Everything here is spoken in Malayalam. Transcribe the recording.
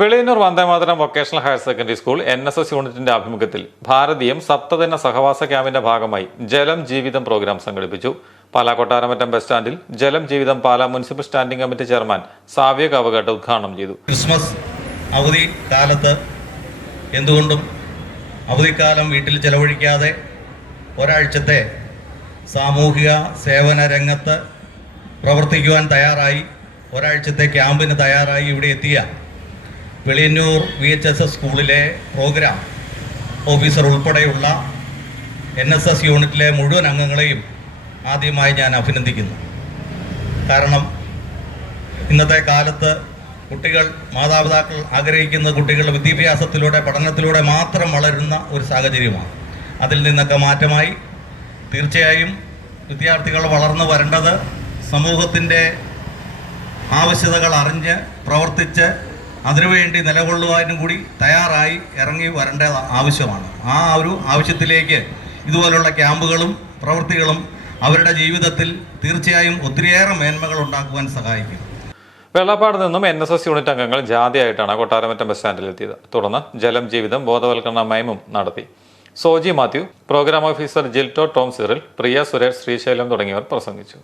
Veliyannur Vande Mataram vocational higher secondary school NSS യൂണിറ്റിന്റെ ആഭിമുഖ്യത്തിൽ ഭാരതീയം സപ്തദിന സഹവാസ ക്യാമ്പിന്റെ ഭാഗമായി ജലം ജീവിതം പ്രോഗ്രാം സംഘടിപ്പിച്ചു. പാലാ കൊട്ടാരമറ്റം ബസ് സ്റ്റാൻഡിൽ ജലം ജീവിതം Pala municipal standing committee chairman സാവ്യ കാവഘട്ട് ഉദ്ഘാടനം ചെയ്തു. ക്രിസ്മസ് അവധി കാലത്ത് എന്തുകൊണ്ടും അവധിക്കാലം വീട്ടിൽ ചെലവഴിക്കാതെ ഒരാഴ്ചത്തെ സാമൂഹിക സേവന രംഗത്ത് പ്രവർത്തിക്കുവാൻ തയ്യാറായി ഒരാഴ്ചത്തെ ക്യാമ്പിന് തയ്യാറായി ഇവിടെ എത്തിയ വെളിയന്നൂർ VHSS സ്കൂളിലെ പ്രോഗ്രാം ഓഫീസർ ഉൾപ്പെടെയുള്ള NSS യൂണിറ്റിലെ മുഴുവൻ അംഗങ്ങളെയും ആദ്യമായി ഞാൻ അഭിനന്ദിക്കുന്നു. കാരണം ഇന്നത്തെ കാലത്ത് കുട്ടികൾ മാതാപിതാക്കൾ ആഗ്രഹിക്കുന്ന കുട്ടികളുടെ വിദ്യാഭ്യാസത്തിലൂടെ പഠനത്തിലൂടെ മാത്രം വളരുന്ന ഒരു സാഹചര്യമാണ്. അതിൽ നിന്നൊക്കെ മാറ്റമായി തീർച്ചയായും വിദ്യാർത്ഥികൾ വളർന്നു വരേണ്ടത് സമൂഹത്തിൻ്റെ ആവശ്യകതകൾ അറിഞ്ഞ് പ്രവർത്തിച്ച് അതിനുവേണ്ടി നിലകൊള്ളുവാനും കൂടി തയ്യാറായി ഇറങ്ങി വരേണ്ട ആവശ്യമാണ്. ആ ഒരു ആവശ്യത്തിലേക്ക് ഇതുപോലുള്ള ക്യാമ്പുകളും പ്രവൃത്തികളും അവരുടെ ജീവിതത്തിൽ തീർച്ചയായും ഒത്തിരിയേറെ മേന്മകൾ ഉണ്ടാക്കുവാൻ സഹായിക്കും. വെള്ളപ്പാട് നിന്നും NSS യൂണിറ്റ് അംഗങ്ങൾ ജാഥയായിട്ടാണ് കൊട്ടാരമറ്റം ബസ് സ്റ്റാൻഡിലെത്തിയത്. തുടർന്ന് ജലം ജീവിതം ബോധവൽക്കരണ മൈമും നടത്തി. സോജി മാത്യു, പ്രോഗ്രാം ഓഫീസർ ജിൽട്ടോ ടോം സിറിൽ, പ്രിയ സുരേഷ്, ശ്രീശൈലം തുടങ്ങിയവർ പ്രസംഗിച്ചു.